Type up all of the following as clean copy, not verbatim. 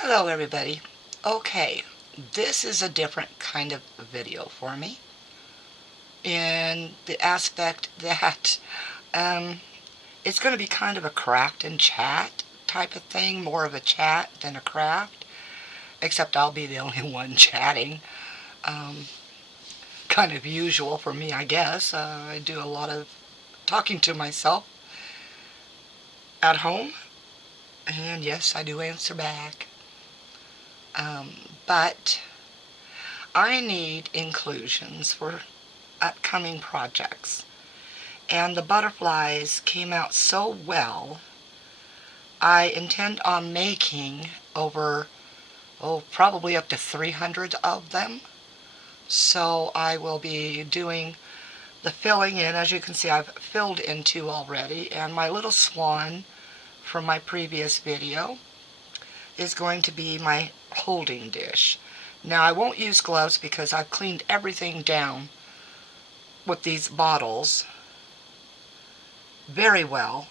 Hello everybody. Okay, this is a different kind of video for me in the aspect that um, it's going to be kind of a craft and chat type of thing, more of a chat than a craft, except I'll be the only one chatting. Um, Kind of usual for me, I guess. I do a lot of talking to myself at home, and yes, I do answer back. Um, but I need inclusions for upcoming projects. And the butterflies came out so well. I intend on making over, probably up to 300 of them. So I will be doing the filling in. As you can see, I've filled in two already. And my little swan from my previous video is going to be my holding dish. Now I won't use gloves because I've cleaned everything down with these bottles very well.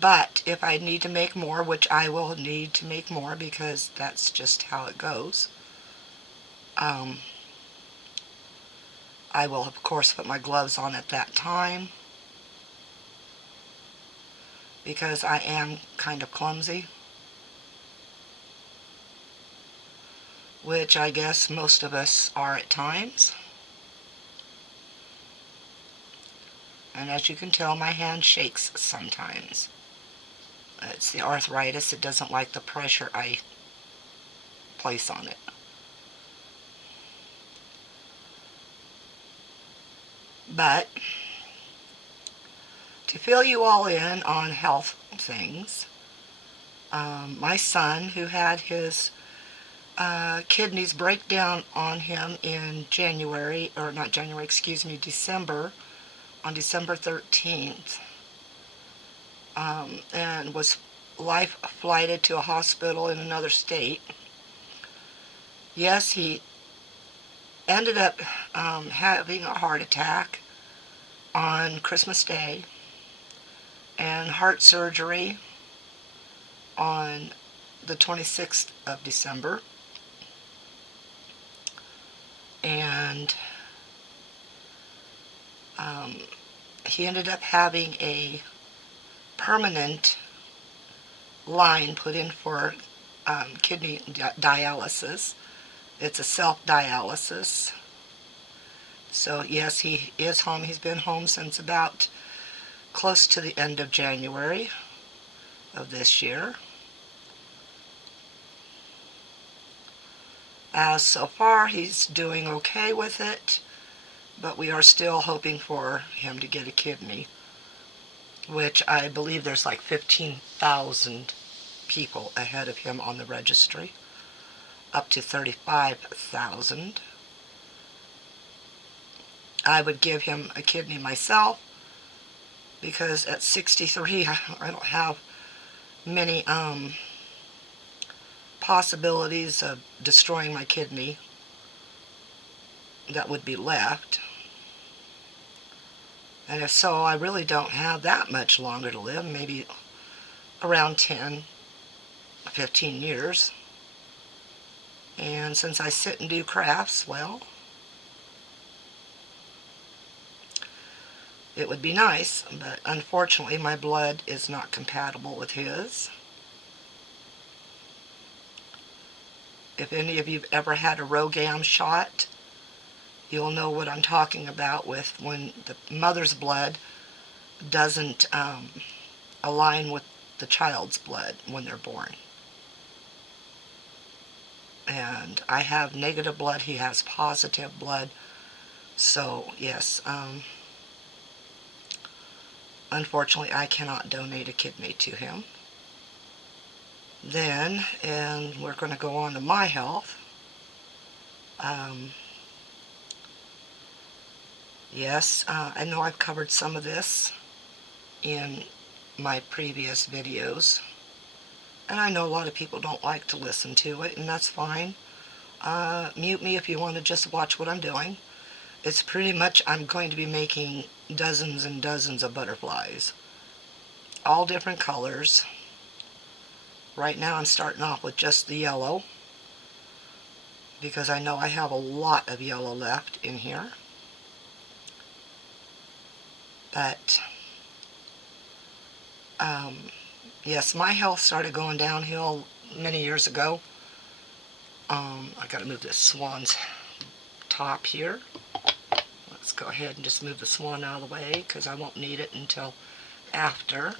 But if I need to make more, which I will need to make more because that's just how it goes, I will of course put my gloves on at that time because I am kind of clumsy, which I guess most of us are at times. And as you can tell, my hand shakes sometimes. It's the arthritis. It doesn't like the pressure I place on it. But to fill you all in on health things, my son, who had his kidneys break down on him in January, or not January, excuse me, December, on December 13th, and was life flighted to a hospital in another state. Yes, he ended up having a heart attack on Christmas Day and heart surgery on the 26th of December. And he ended up having a permanent line put in for kidney dialysis. It's a self-dialysis. So yes, he is home. He's been home since about close to the end of January of this year. So far, he's doing okay with it, but we are still hoping for him to get a kidney, which I believe there's like 15,000 people ahead of him on the registry, up to 35,000. I would give him a kidney myself because at 63 I don't have many possibilities of destroying my kidney that would be left. And if so, I really don't have that much longer to live, maybe around 10, 15 years. And since I sit and do crafts, well, it would be nice, but unfortunately my blood is not compatible with his. If any of you've ever had a ROGAM shot, you'll know what I'm talking about with when the mother's blood doesn't align with the child's blood when they're born. And I have negative blood, he has positive blood. So yes, unfortunately I cannot donate a kidney to him. Then, and we're going to go on to my health. Yes, I know I've covered some of this in my previous videos, and I know a lot of people don't like to listen to it, and that's fine. Mute me if you want to just watch what I'm doing. It's pretty much, I'm going to be making dozens and dozens of butterflies, all different colors, Right now I'm starting off with just the yellow because I know I have a lot of yellow left in here. But yes, my health started going downhill many years ago. I gotta move this swan's top here. Let's go ahead and just move the swan out of the way because I won't need it until after.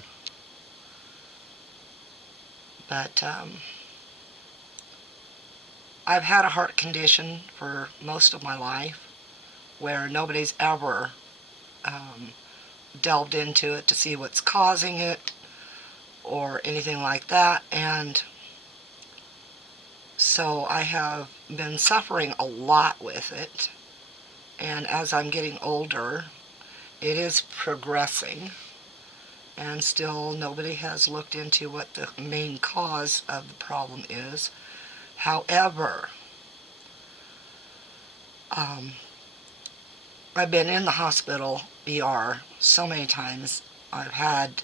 But I've had a heart condition for most of my life where nobody's ever delved into it to see what's causing it or anything like that, and so I have been suffering a lot with it, and as I'm getting older it is progressing, and still nobody has looked into what the main cause of the problem is. However, I've been in the hospital ER so many times. I've had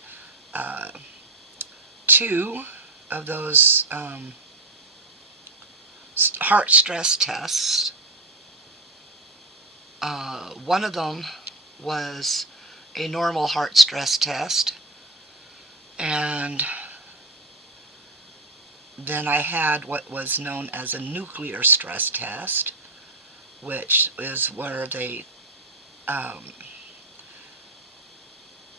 2 of those heart stress tests. One of them was a normal heart stress test, and then I had what was known as a nuclear stress test, which is where they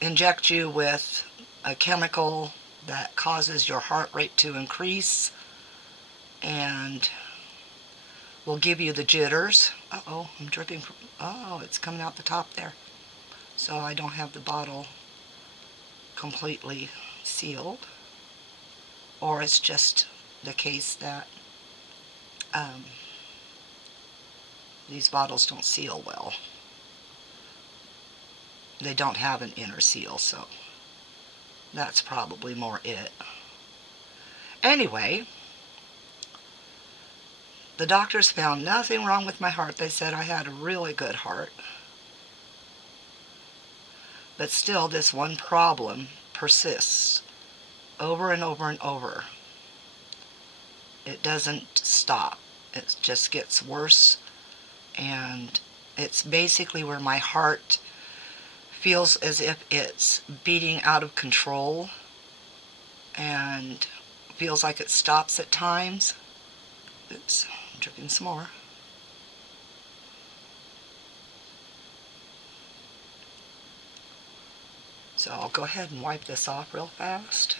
inject you with a chemical that causes your heart rate to increase and will give you the jitters. Uh-oh, I'm dripping from, oh, it's coming out the top there. So I don't have the bottle completely sealed, or it's just the case that these bottles don't seal well. They don't have an inner seal, so that's probably more it. Anyway, the doctors found nothing wrong with my heart. They said I had a really good heart. But still, this one problem persists over and over and over. It doesn't stop. It just gets worse, and it's basically where my heart feels as if it's beating out of control and feels like it stops at times. Oops, I'm dripping some more. So I'll go ahead and wipe this off real fast.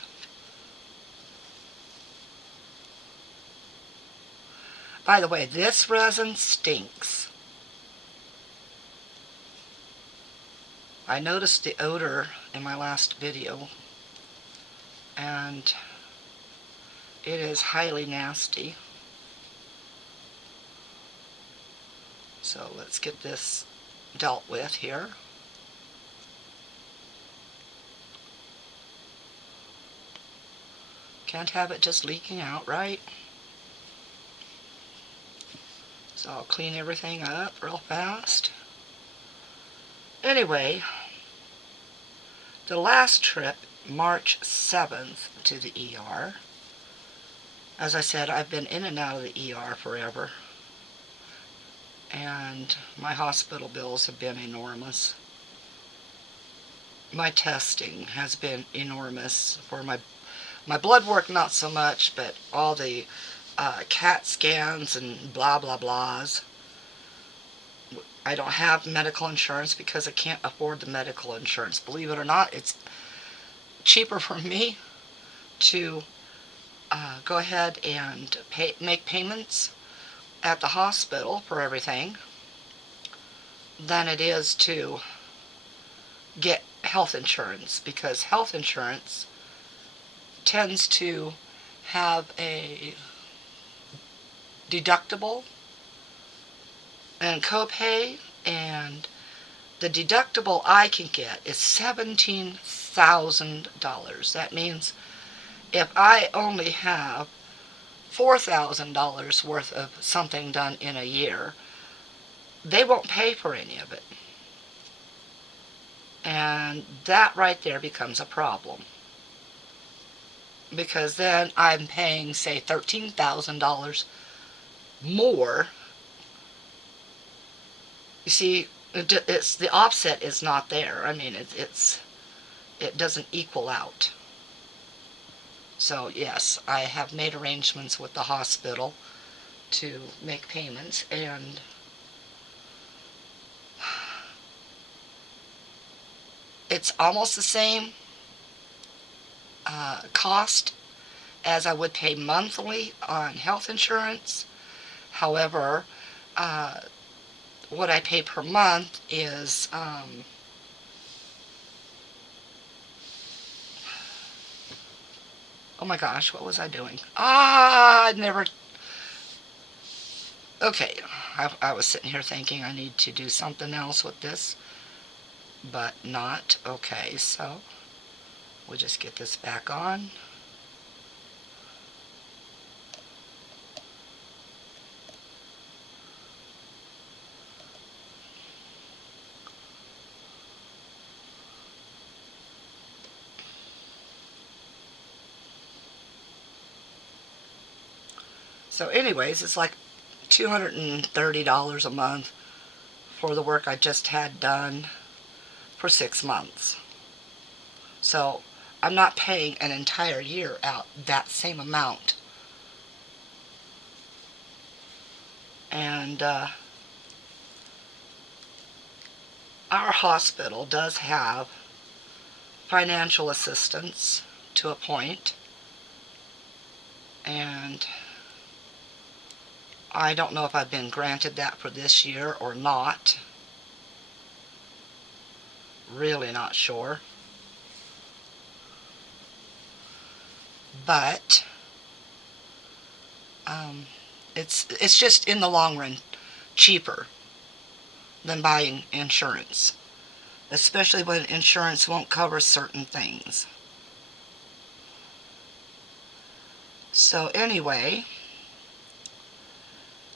By the way, this resin stinks. I noticed the odor in my last video, and it is highly nasty. So let's get this dealt with here. Can't have it just leaking out, right? So I'll clean everything up real fast. Anyway, the last trip, March 7th, to the ER. As I said, I've been in and out of the ER forever, and my hospital bills have been enormous. My testing has been enormous for my blood work, not so much, but all the CAT scans and blah blah blahs. I don't have medical insurance because I can't afford the medical insurance. Believe it or not, it's cheaper for me to go ahead and make payments at the hospital for everything than it is to get health insurance, because health insurance tends to have a deductible and copay, and the deductible I can get is $17,000. That means if I only have $4,000 worth of something done in a year, they won't pay for any of it. And that right there becomes a problem. because then I'm paying, say, $13,000 more. You see, it's the offset is not there. I mean, it doesn't equal out. So yes, I have made arrangements with the hospital to make payments, and it's almost the same cost as I would pay monthly on health insurance. However, uh, what I pay per month is oh my gosh, what was I doing? I never. Okay, I was sitting here thinking I need to do something else with this, but not. Okay, so we'll just get this back on. So anyways, it's like $230 a month for the work I just had done for 6 months. So I'm not paying an entire year out that same amount. And our hospital does have financial assistance to a point, and I don't know if I've been granted that for this year or not. Really not sure. But it's just in the long run cheaper than buying insurance, especially when insurance won't cover certain things. So anyway,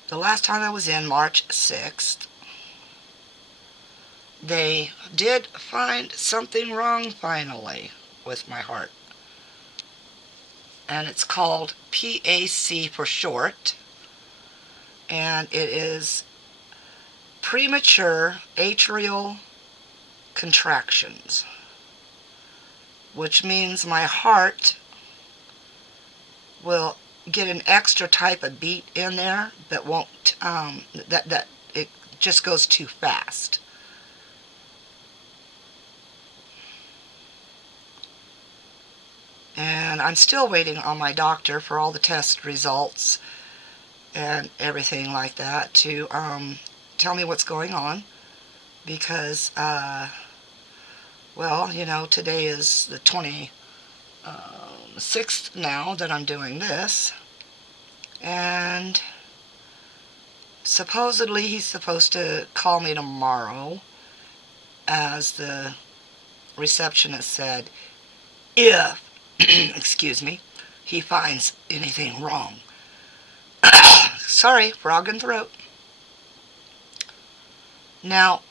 the last time I was in, March 6th, they did find something wrong finally with my heart. And it's called PAC for short. And it is premature atrial contractions, which means my heart will get an extra type of beat in there that won't, that it just goes too fast. And I'm still waiting on my doctor for all the test results and everything like that to tell me what's going on, because well, you know, today is the 26th now that I'm doing this, and supposedly he's supposed to call me tomorrow, as the receptionist said, if excuse me, he finds anything wrong. Sorry, frog and throat. Now,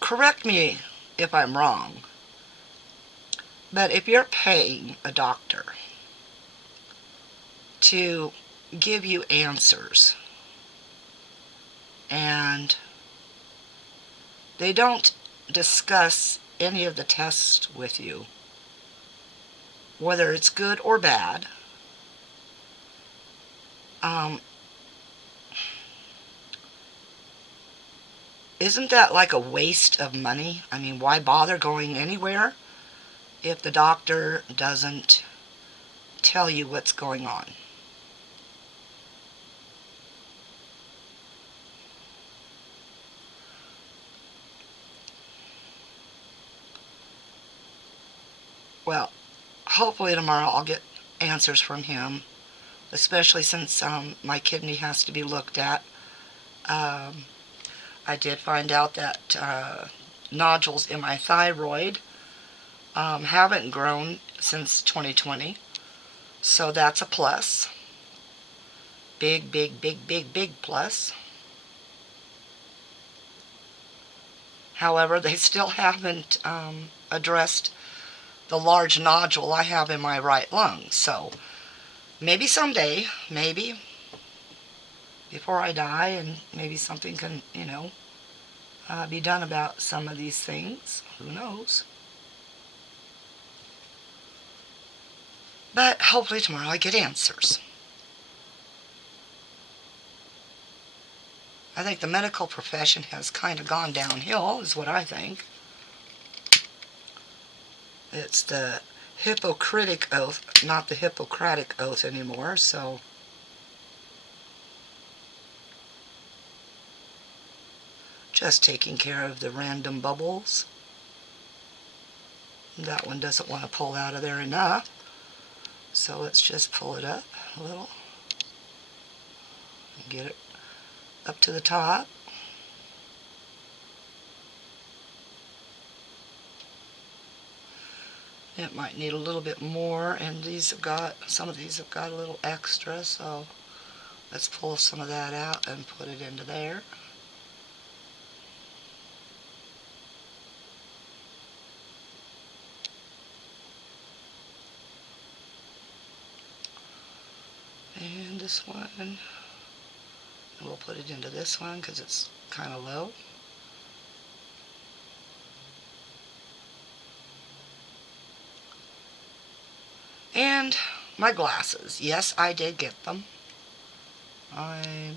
correct me if I'm wrong, but if you're paying a doctor to give you answers and they don't discuss any of the tests with you, whether it's good or bad, isn't that like a waste of money? I mean, why bother going anywhere if the doctor doesn't tell you what's going on? Well, hopefully tomorrow I'll get answers from him, especially since my kidney has to be looked at. I did find out that nodules in my thyroid haven't grown since 2020, so that's a plus. Big, big, big, big, big plus. However, they still haven't addressed the large nodule I have in my right lung. So maybe someday, maybe before I die, and maybe something can, be done about some of these things. Who knows? But hopefully tomorrow I get answers. I think the medical profession has kind of gone downhill, is what I think. It's the Hippocratic Oath, not the Hippocratic Oath anymore, so just taking care of the random bubbles. That one doesn't want to pull out of there enough, so let's just pull it up a little and get it up to the top. It might need a little bit more, and some of these have got a little extra, so let's pull some of that out and put it into there. And this one, we'll put it into this one because it's kind of low. And my glasses. Yes, I did get them. I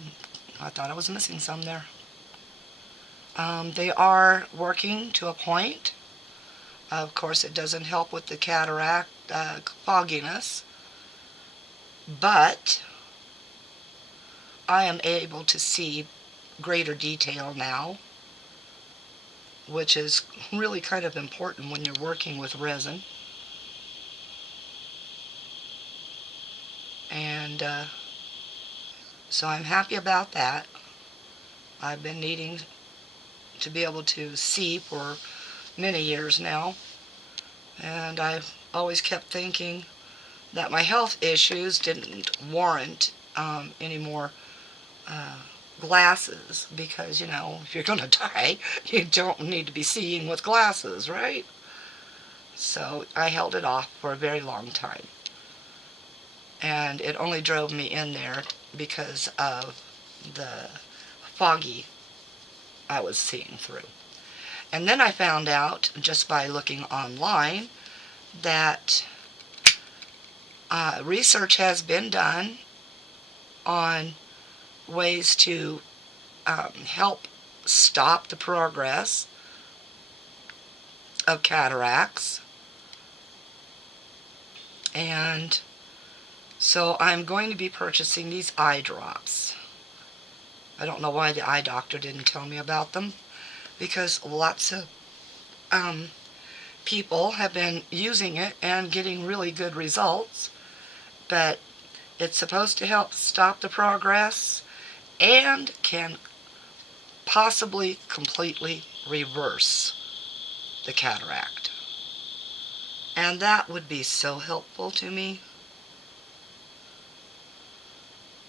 thought I was missing some there. They are working to a point. Of course, it doesn't help with the cataract fogginess, but I am able to see greater detail now, which is really kind of important when you're working with resin. And so I'm happy about that. I've been needing to be able to see for many years now, and I've always kept thinking that my health issues didn't warrant any more glasses, because if you're gonna die, you don't need to be seeing with glasses, right? So I held it off for a very long time, and it only drove me in there because of the foggy I was seeing through. And then I found out, just by looking online, that research has been done on ways to help stop the progress of cataracts. And so I'm going to be purchasing these eye drops. I don't know why the eye doctor didn't tell me about them, because lots of people have been using it and getting really good results, but it's supposed to help stop the progress and can possibly completely reverse the cataract. And that would be so helpful to me.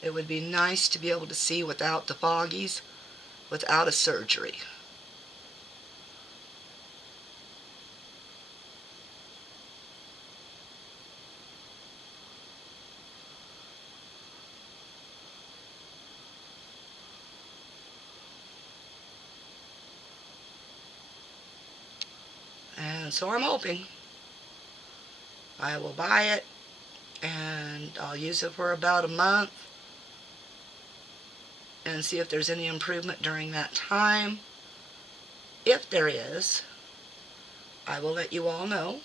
It would be nice to be able to see without the foggies, without a surgery. And so I'm hoping I will buy it, and I'll use it for about a month and see if there's any improvement during that time. If there is, I will let you all know.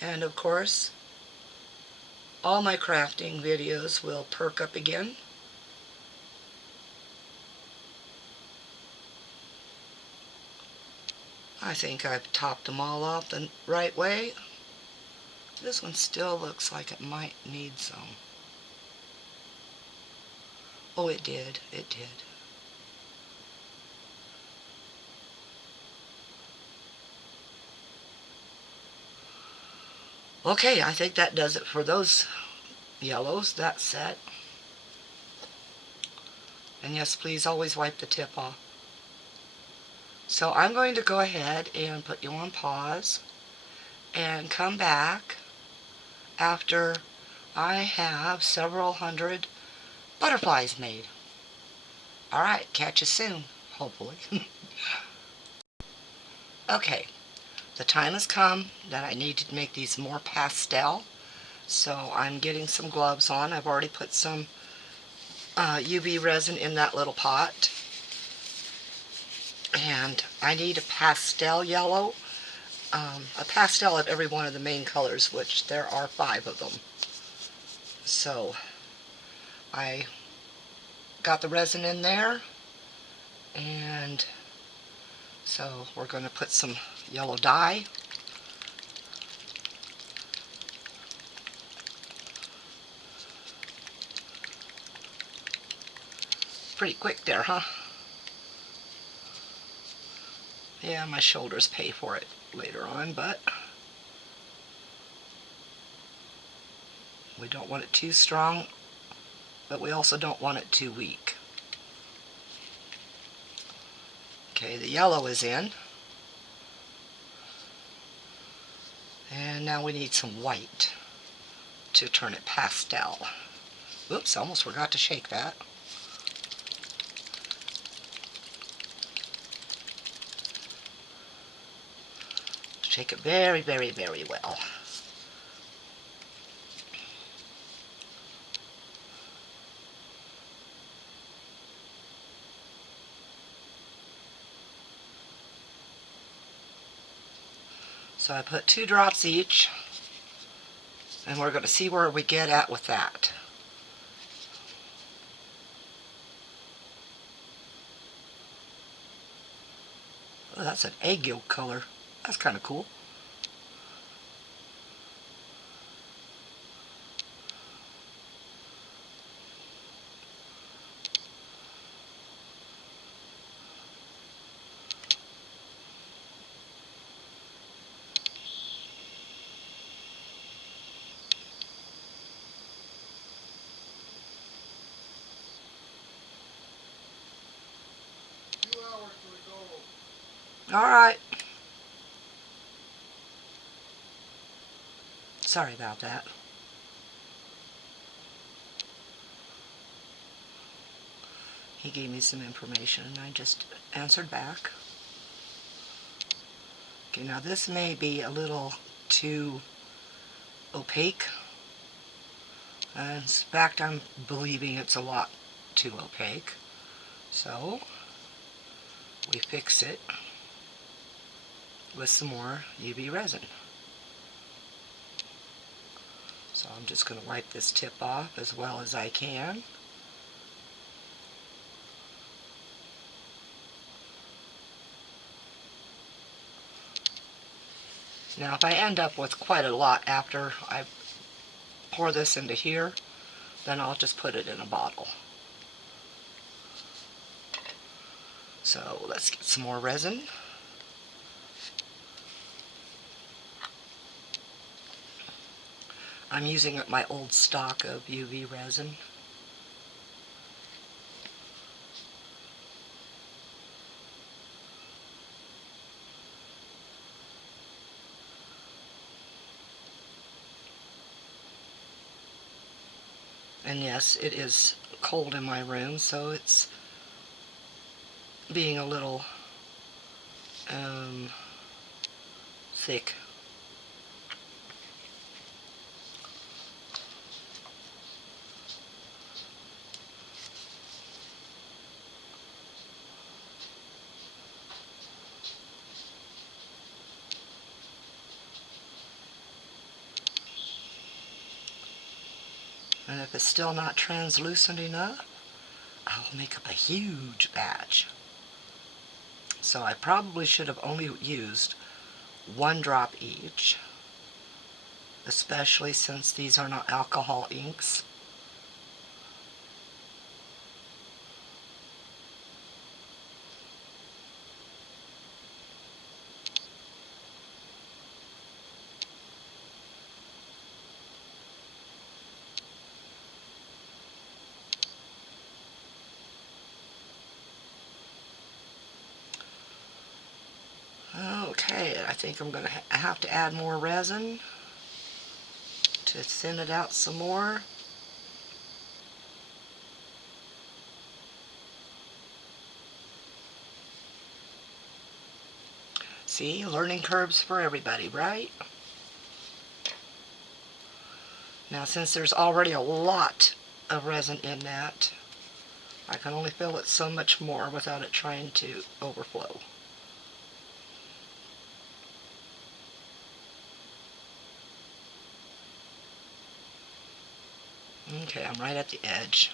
And of course, all my crafting videos will perk up again. I think I've topped them all off the right way. This one still looks like it might need some. Oh, it did. It did. Okay, I think that does it for those yellows. That's set. And yes, please always wipe the tip off. So I'm going to go ahead and put you on pause and come back after I have several hundred butterflies made. Alright, catch you soon, hopefully. Okay, the time has come that I need to make these more pastel. So I'm getting some gloves on. I've already put some UV resin in that little pot. And I need a pastel yellow, a pastel of every one of the main colors, which there are 5 of them. So I got the resin in there, and so we're going to put some yellow dye. Pretty quick there, huh? Yeah, my shoulders pay for it later on, but we don't want it too strong, but we also don't want it too weak. Okay, the yellow is in. And now we need some white to turn it pastel. Oops, almost forgot to shake that. Shake it very, very, very well. So I put 2 drops each, and we're going to see where we get at with that. Oh, that's an egg yolk color. That's kind of cool. All right. Sorry about that. He gave me some information and I just answered back. Okay, now this may be a little too opaque. In fact, I'm believing it's a lot too opaque. So we fix it with some more UV resin. So I'm just going to wipe this tip off as well as I can. Now if I end up with quite a lot after I pour this into here, then I'll just put it in a bottle. So let's get some more resin. I'm using my old stock of UV resin. And yes, it is cold in my room, so it's being a little thick. And if it's still not translucent enough, I'll make up a huge batch. So I probably should have only used 1 drop each, especially since these are not alcohol inks. think I'm going to have to add more resin to thin it out some more. See, learning curves for everybody, right? Now, since there's already a lot of resin in that, I can only fill it so much more without it trying to overflow. Okay, I'm right at the edge.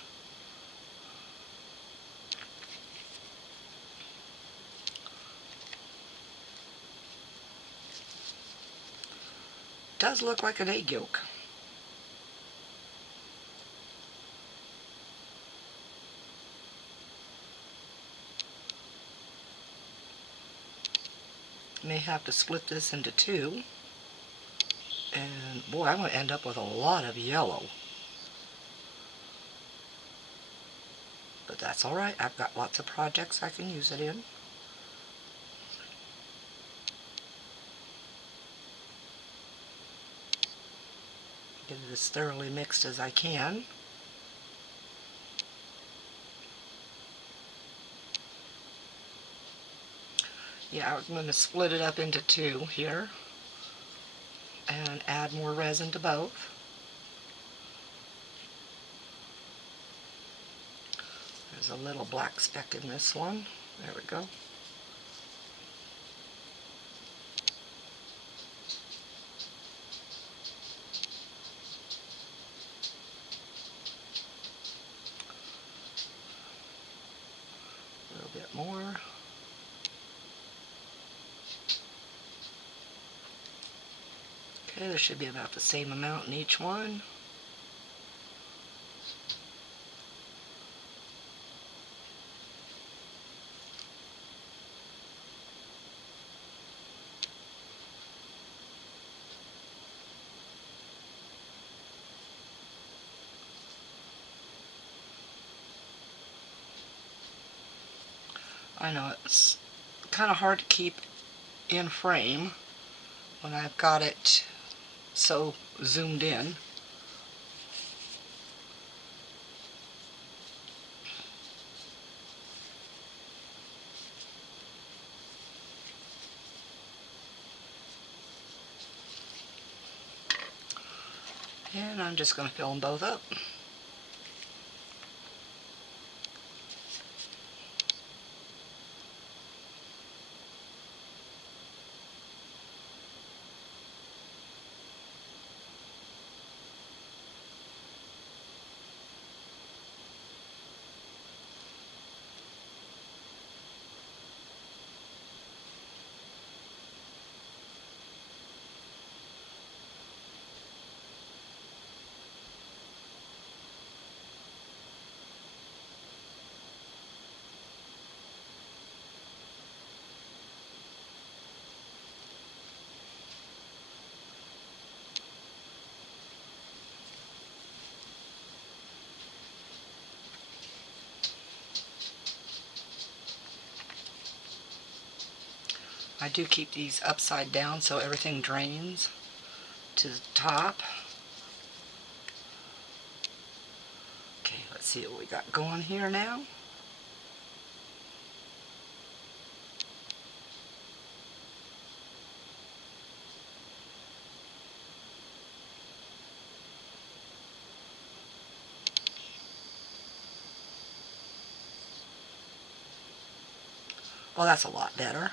Does look like an egg yolk. May have to split this into two. And boy, I'm going to end up with a lot of yellow. But that's alright, I've got lots of projects I can use it in. Get it as thoroughly mixed as I can. Yeah, I'm going to split it up into two here and add more resin to both. There's a little black speck in this one. There we go. A little bit more. Okay, there should be about the same amount in each one. I know it's kind of hard to keep in frame when I've got it so zoomed in. And I'm just going to fill them both up. I do keep these upside down so everything drains to the top. Okay, let's see what we got going here now. Well, that's a lot better.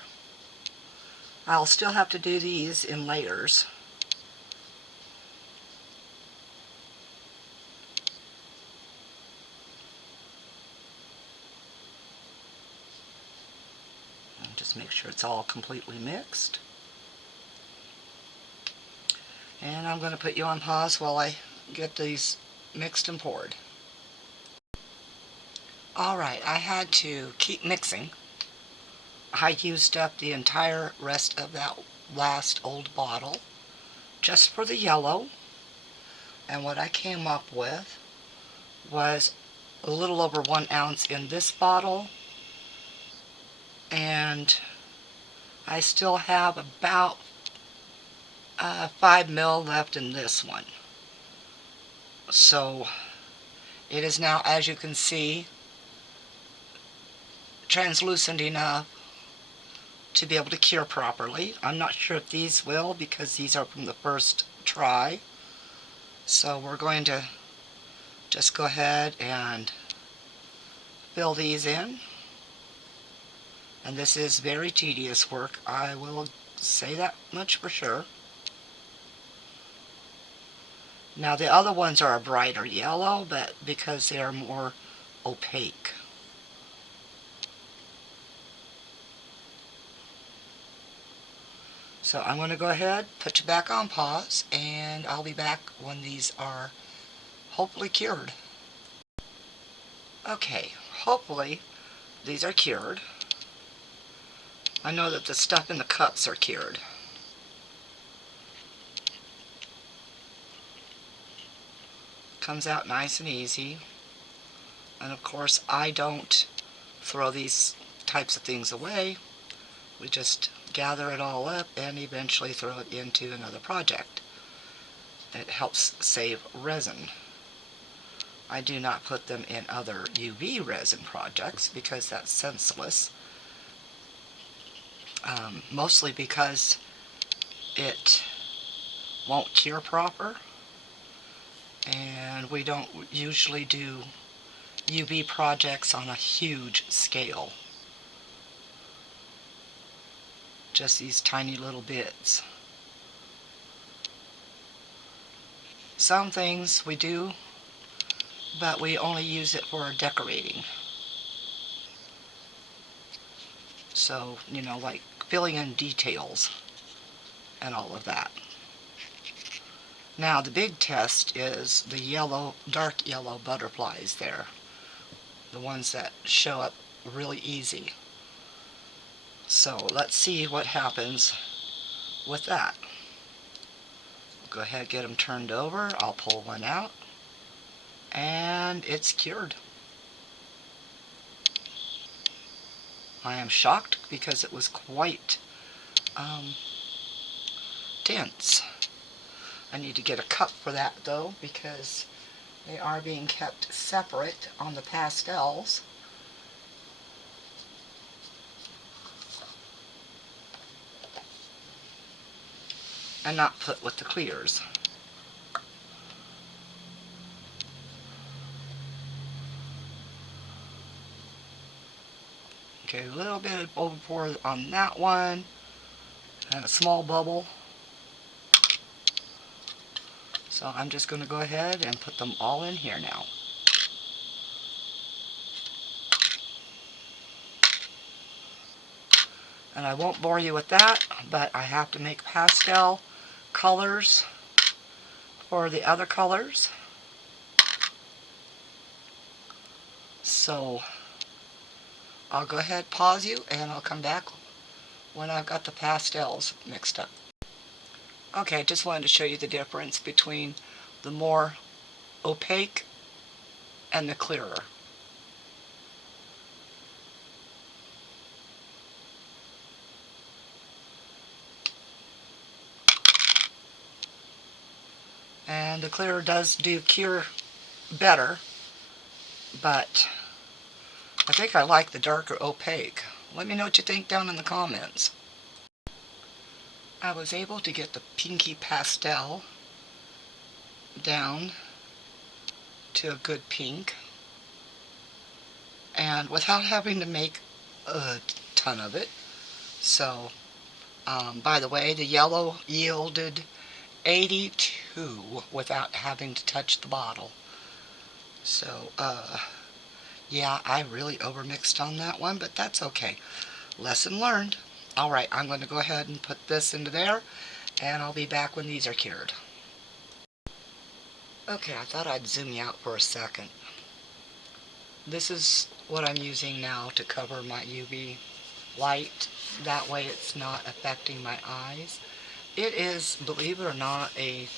I'll still have to do these in layers. And just make sure it's all completely mixed. And I'm going to put you on pause while I get these mixed and poured. Alright, I had to keep mixing. I used up the entire rest of that last old bottle just for the yellow, and what I came up with was a little over 1 ounce in this bottle, and I still have about 5 mil left in this one. So it is now, as you can see, translucent enough to be able to cure properly. I'm not sure if these will, because these are from the first try. So we're going to just go ahead and fill these in. And this is very tedious work, I will say that much for sure. Now the other ones are a brighter yellow, but because they are more opaque. So I'm going to go ahead, put you back on pause, and I'll be back when these are hopefully cured. Okay, hopefully these are cured. I know that the stuff in the cups are cured. Comes out nice and easy. And of course I don't throw these types of things away. We just gather it all up and eventually throw it into another project. It helps save resin. I do not put them in other UV resin projects because that's senseless. Mostly because it won't cure proper, and we don't usually do UV projects on a huge scale. Just these tiny little bits. Some things we do, but we only use it for decorating. So, you know, like filling in details and all of that. Now the big test is the yellow, dark yellow butterflies there. The ones that show up really easy. So let's see what happens with that. Go ahead, get them turned over. I'll pull one out. And it's cured. I am shocked because it was quite dense. I need to get a cup for that though, because they are being kept separate on the pastels. And not put with the clears. Okay, a little bit of overpour on that one, and a small bubble. So I'm just going to go ahead and put them all in here now. And I won't bore you with that, but I have to make pastel colors for the other colors. So I'll go ahead, pause you, and I'll come back when I've got the pastels mixed up. Okay, just wanted to show you the difference between the more opaque and the clearer. And the clearer does do cure better, but I think I like the darker opaque. Let me know what you think down in the comments. I was able to get the pinky pastel down to a good pink, and without having to make a ton of it. So, by the way, the yellow yielded 82 without having to touch the bottle. So, yeah, I really overmixed on that one, but that's okay. Lesson learned. Alright, I'm going to go ahead and put this into there, and I'll be back when these are cured. Okay, I thought I'd zoom you out for a second. This is what I'm using now to cover my UV light. That way it's not affecting my eyes. It is, believe it or not, a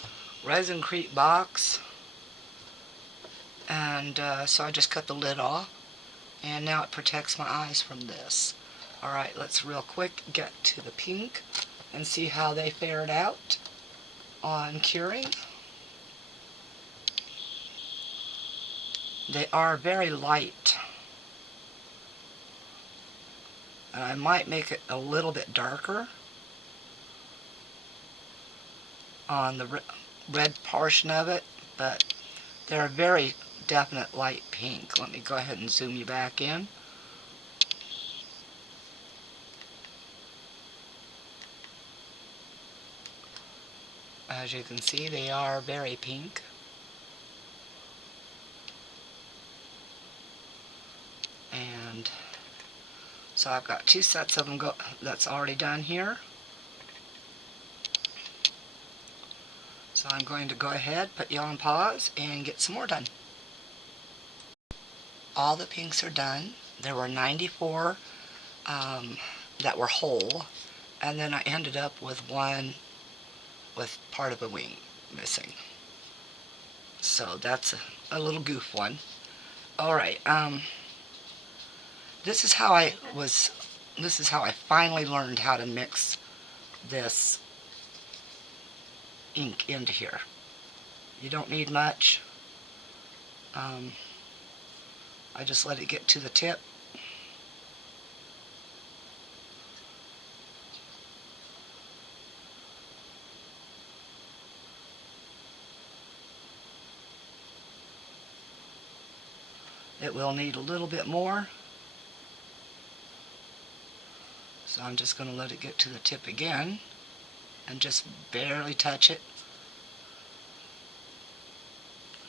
resin-crete box. And so I just cut the lid off, and now it protects my eyes from this. Alright, let's real quick get to the pink and see how they fared out on curing. They are very light. And I might make it a little bit darker on the red portion of it, but they're a very definite light pink. Let me go ahead and zoom you back in. As you can see, they are very pink. And so I've got 2 sets of them that's already done here. So I'm going to go ahead, put you on pause, and get some more done. All the pinks are done. There were 94 that were whole, and then I ended up with one with part of a wing missing. So that's a little goof one. Alright, this is how I finally learned how to mix this ink into here. You don't need much. I just let it get to the tip. It will need a little bit more. So I'm just going to let it get to the tip again and just barely touch it.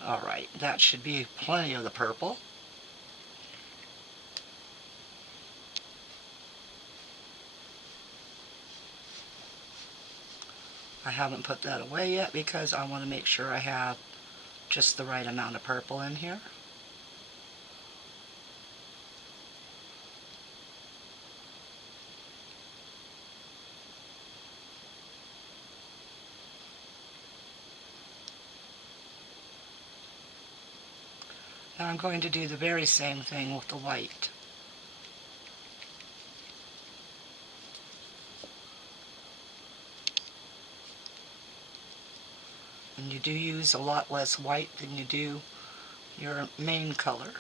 Alright, that should be plenty of the purple. I haven't put that away yet because I want to make sure I have just the right amount of purple in here. Now I'm going to do the very same thing with the white. And you do use a lot less white than you do your main color.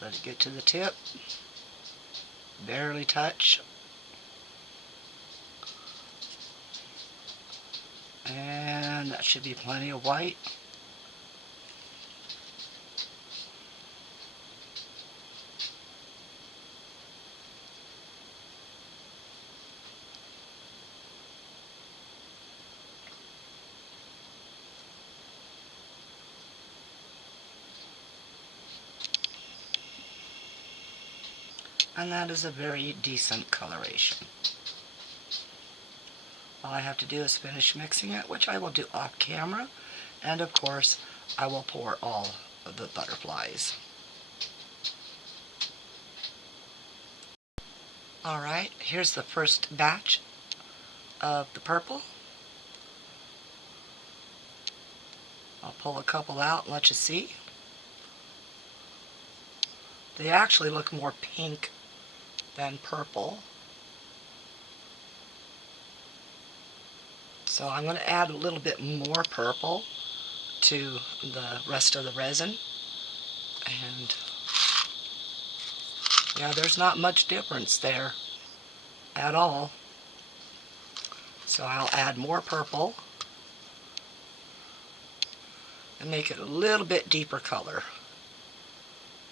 Let it get to the tip. Barely touch. And that should be plenty of white. And that is a very decent coloration. All I have to do is finish mixing it, which I will do off camera, and of course I will pour all of the butterflies. Alright, here's the first batch of the purple. I'll pull a couple out and let you see. They actually look more pink than purple. So I'm going to add a little bit more purple to the rest of the resin. And yeah, there's not much difference there at all. So I'll add more purple and make it a little bit deeper color.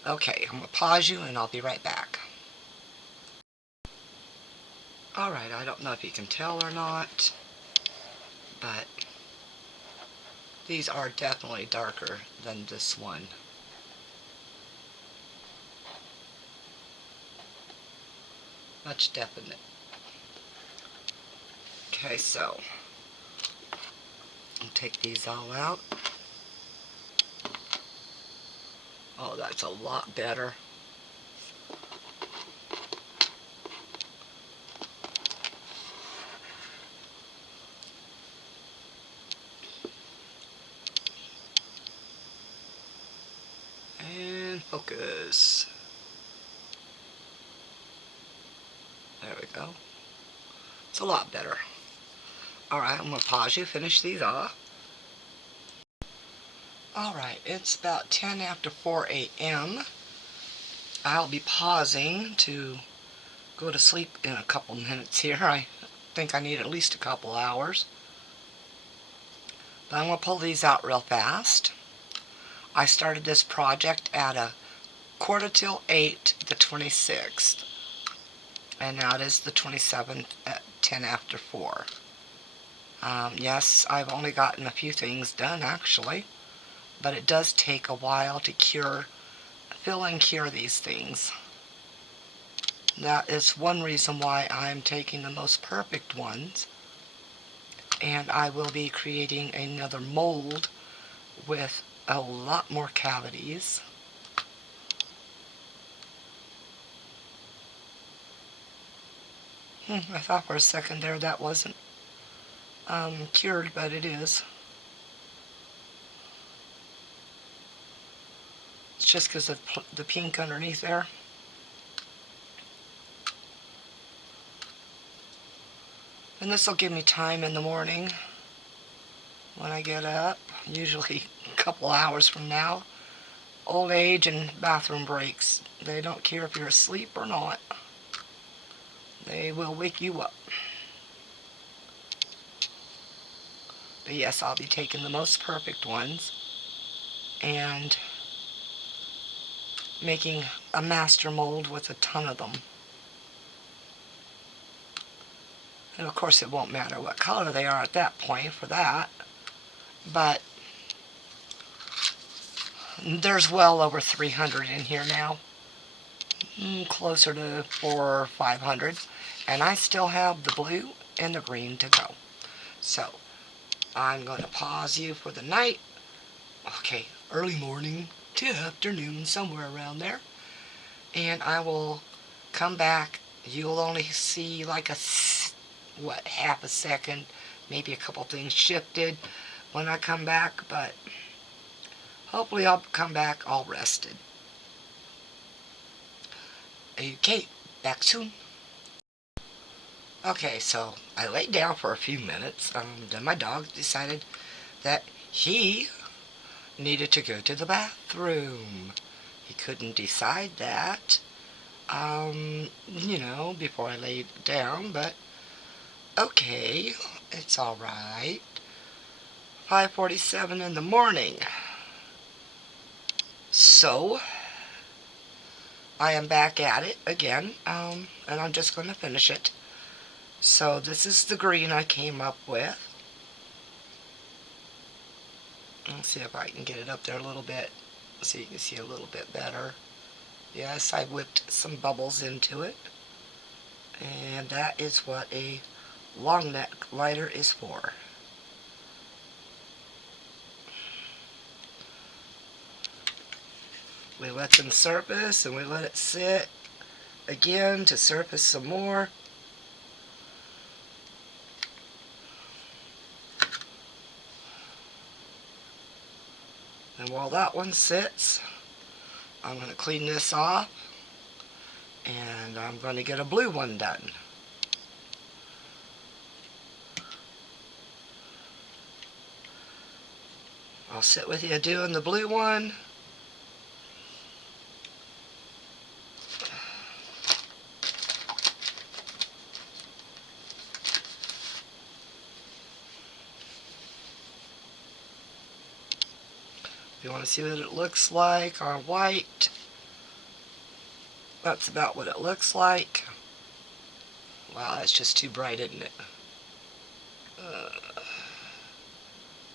Okay, I'm going to pause you and I'll be right back. Alright, I don't know if you can tell or not, but these are definitely darker than this one. Much definite. Okay, so I'll take these all out. Oh, that's a lot better. Focus. There we go. It's a lot better. Alright, I'm going to pause you, finish these off. Alright, it's about 10 after 4 a.m. I'll be pausing to go to sleep in a couple minutes here. I think I need at least a couple hours. But I'm going to pull these out real fast. I started this project at a 8:15 the 26th. And now it is the 27th at 10 after 4. Yes, I've only gotten a few things done actually. But it does take a while to fill and cure these things. That is one reason why I'm taking the most perfect ones. And I will be creating another mold with a lot more cavities. I thought for a second there that wasn't cured, but it is. It's just because of the pink underneath there. And this will give me time in the morning when I get up, usually a couple hours from now. Old age and bathroom breaks, they don't care if you're asleep or not. They will wake you up. But yes, I'll be taking the most perfect ones and making a master mold with a ton of them. And of course it won't matter what color they are at that point for that. But there's well over 300 in here now. Closer to 400 or 500. And I still have the blue and the green to go. So I'm going to pause you for the night. Okay, early morning to afternoon, somewhere around there. And I will come back. You'll only see like half a second, maybe a couple things shifted when I come back, but hopefully I'll come back all rested. Okay, back soon. Okay, so I laid down for a few minutes. Then my dog decided that he needed to go to the bathroom. He couldn't decide that, before I laid down, but okay, it's alright. 5:47 in the morning. So, I am back at it again, and I'm just going to finish it. So this is the green I came up with. Let's see if I can get it up there a little bit so you can see a little bit better. Yes, I whipped some bubbles into it. And that is what a long neck lighter is for. We let them surface and we let it sit again to surface some more. And while that one sits, I'm going to clean this off and I'm going to get a blue one done. I'll sit with you doing the blue one. If you want to see what it looks like on white, that's about what it looks like. Wow, that's just too bright, isn't it?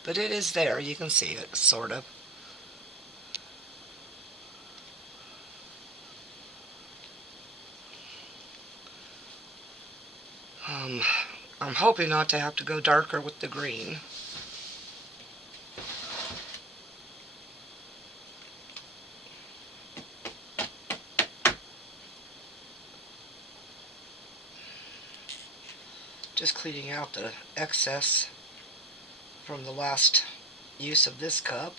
But it is there. You can see it, sort of. I'm hoping not to have to go darker with the green. Just cleaning out the excess from the last use of this cup.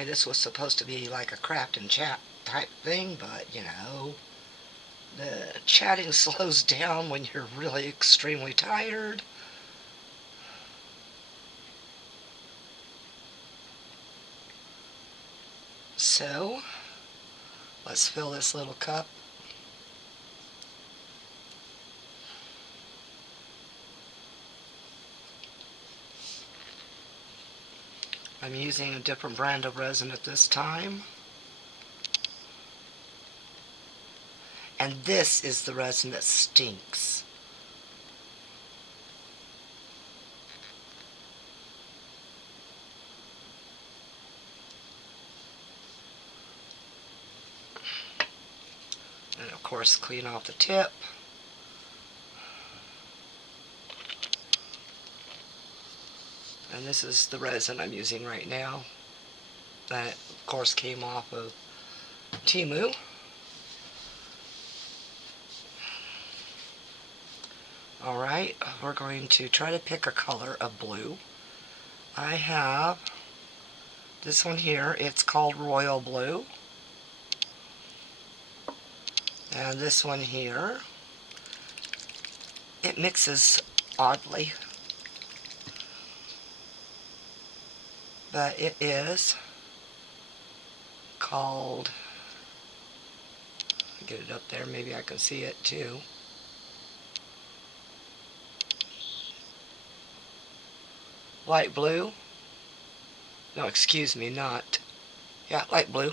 Okay, this was supposed to be like a craft and chat type thing, but you know, the chatting slows down when you're really extremely tired. So, let's fill this little cup. I'm using a different brand of resin at this time. And this is the resin that stinks. And of course, clean off the tip. And this is the resin I'm using right now. That, of course, came off of Temu. Alright, we're going to try to pick a color of blue. I have this one here. It's called Royal Blue. And this one here, it mixes oddly, but it is called, get it up there, maybe I can see it too. Light blue. No, excuse me, not. Yeah, light blue.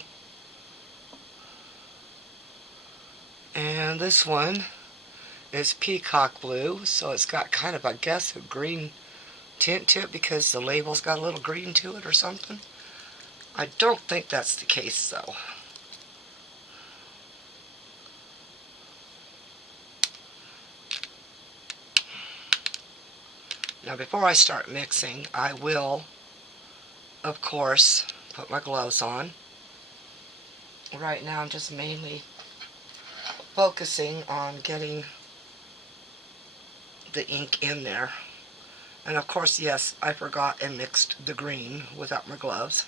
And this one is peacock blue, so it's got kind of, I guess, a green tint to it because the label's got a little green to it or something. I don't think that's the case though. Now before I start mixing, I will, of course, put my gloves on. Right now I'm just mainly focusing on getting the ink in there. And of course, yes, I forgot and mixed the green without my gloves.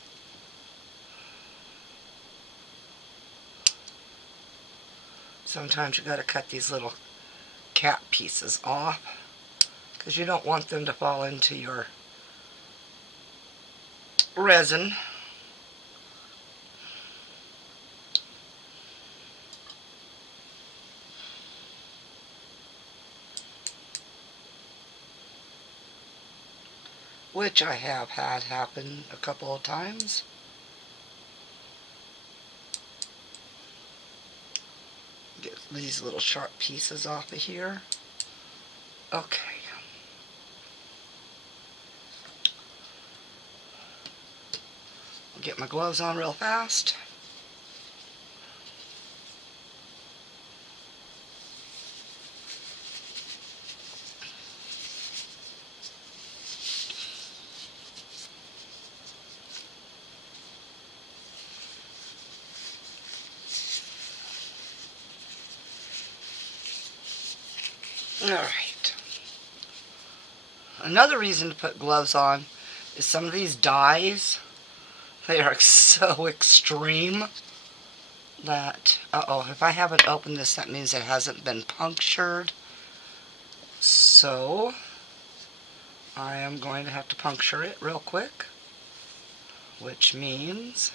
Sometimes you gotta cut these little cap pieces off because you don't want them to fall into your resin. Which I have had happen a couple of times. Get these little sharp pieces off of here. Okay. I'll get my gloves on real fast. Alright. Another reason to put gloves on is some of these dyes, they are so extreme that, uh-oh, if I haven't opened this, that means it hasn't been punctured. So, I am going to have to puncture it real quick, which means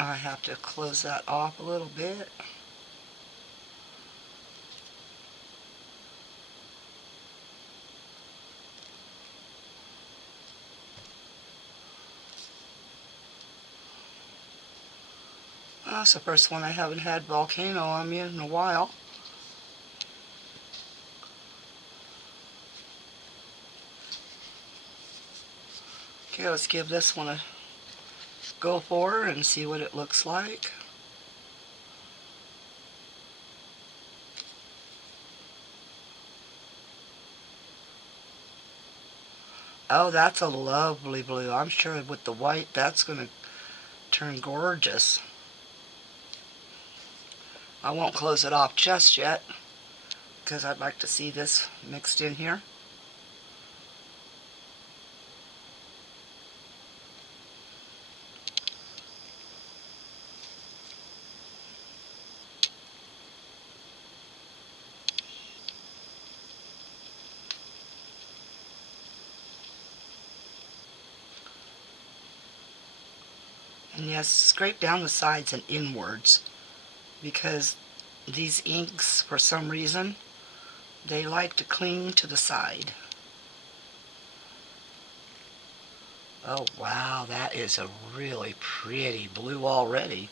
I have to close that off a little bit. That's the first one I haven't had volcano on me in a while. Okay, let's give this one a go for and see what it looks like. Oh, that's a lovely blue. I'm sure with the white that's going to turn gorgeous. I won't close it off just yet because I'd like to see this mixed in here. yes, scrape down the sides and inwards, because these inks, for some reason, they like to cling to the side. Oh wow, that is a really pretty blue already.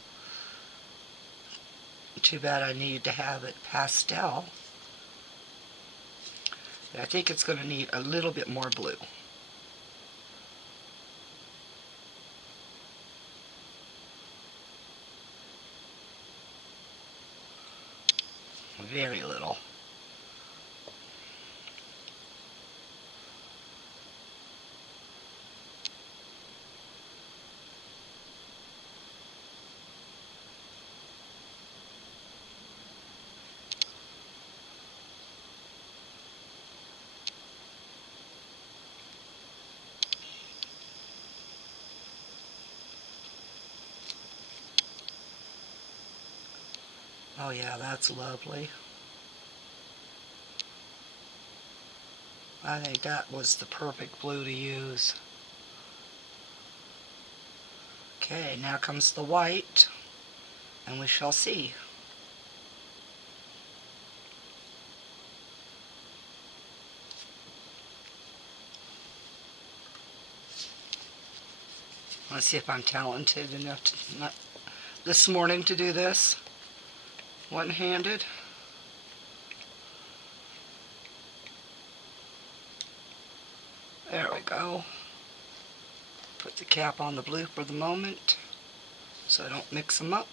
Too bad I need to have it pastel. I think it's going to need a little bit more blue. Very little. Oh yeah, that's lovely. I think that was the perfect blue to use. Okay, now comes the white, and we shall see. Let's see if I'm talented enough this morning to do this one-handed. There we go. Put the cap on the blue for the moment so I don't mix them up.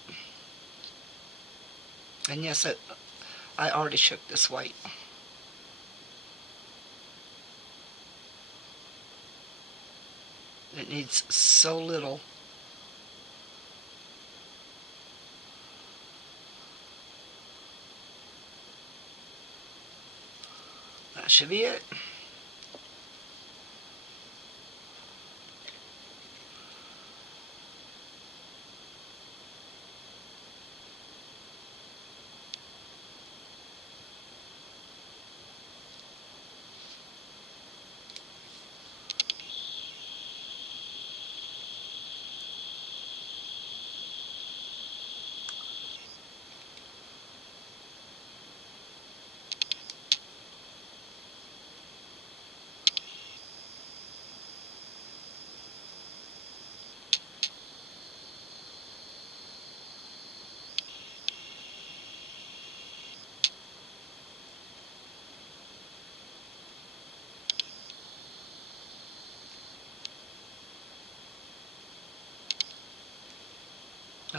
And yes, I already shook this white. It needs so little. That should be it.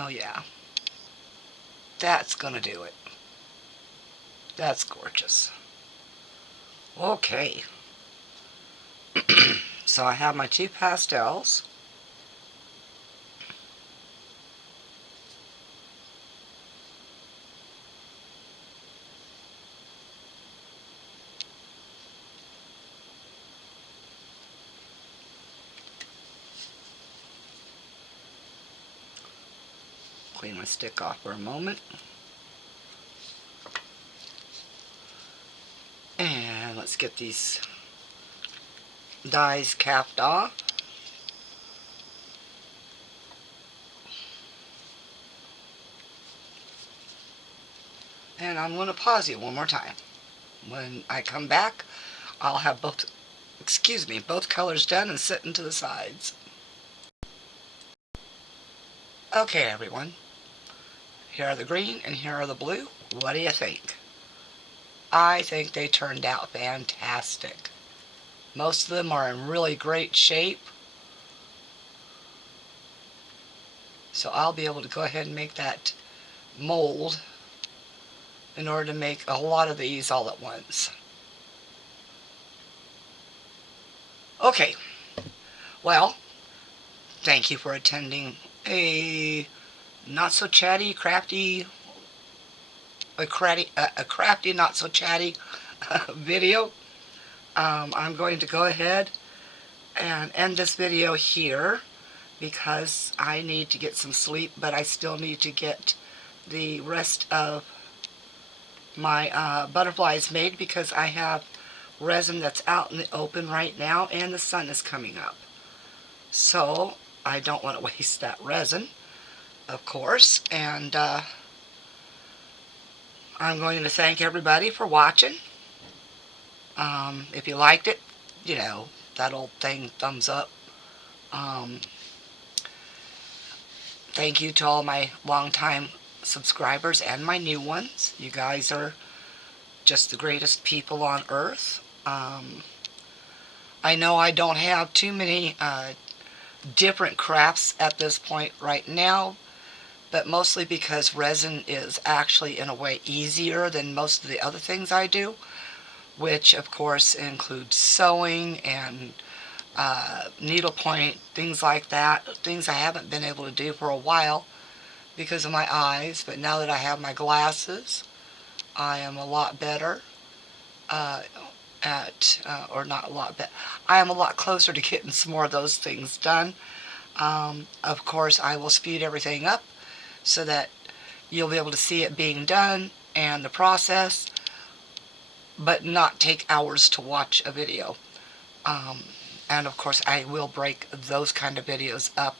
Oh yeah, that's gonna do it. That's gorgeous. Okay, so I have my two pastels. Clean my stick off for a moment. And let's get these dies capped off. And I'm going to pause you one more time. When I come back, I'll have both colors done and sitting to the sides. Okay, everyone. Here are the green and here are the blue. What do you think? I think they turned out fantastic. Most of them are in really great shape. So I'll be able to go ahead and make that mold in order to make a lot of these all at once. Okay, well, thank you for attending a not so chatty, crafty, a crafty, not so chatty video. I'm going to go ahead and end this video here because I need to get some sleep, but I still need to get the rest of my butterflies made because I have resin that's out in the open right now and the sun is coming up. So I don't want to waste that resin. of course. And I'm going to thank everybody for watching. If you liked it, you know, that old thing, thumbs up. Um, Thank you to all my longtime subscribers and my new ones. You guys are just the greatest people on earth. I know I don't have too many different crafts at this point right now, but mostly because resin is actually in a way easier than most of the other things I do, which of course includes sewing and needlepoint, things like that, things I haven't been able to do for a while because of my eyes, but now that I have my glasses, I am a lot better uh, or not a lot better, I am a lot closer to getting some more of those things done. Of course, I will speed everything up so that you'll be able to see it being done and the process, but not take hours to watch a video. Um, and of course, I will break those kind of videos up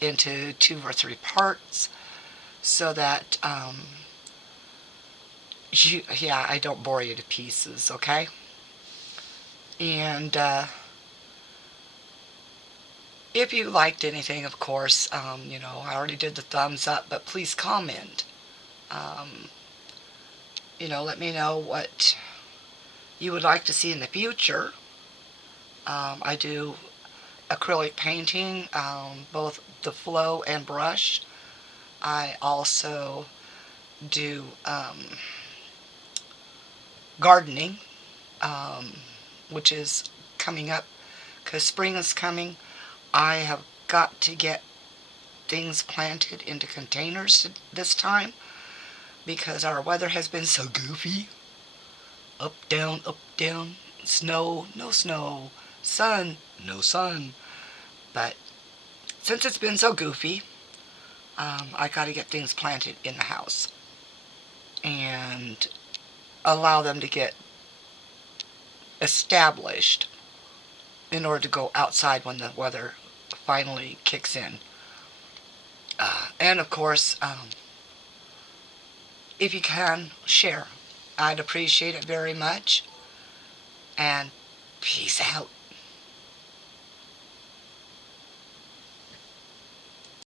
into 2 or 3 parts so that yeah, I don't bore you to pieces, okay? And if you liked anything, of course, you know, I already did the thumbs up, but please comment. Um, you know, let me know what you would like to see in the future. I do acrylic painting, both the flow and brush. I also do gardening, um, which is coming up because spring is coming. I have got to get things planted into containers this time because our weather has been so goofy. Up, down, snow, no snow, sun, no sun. But since it's been so goofy, I got to get things planted in the house and allow them to get established in order to go outside when the weather finally kicks in. And of course, if you can, share. I'd appreciate it very much. And peace out.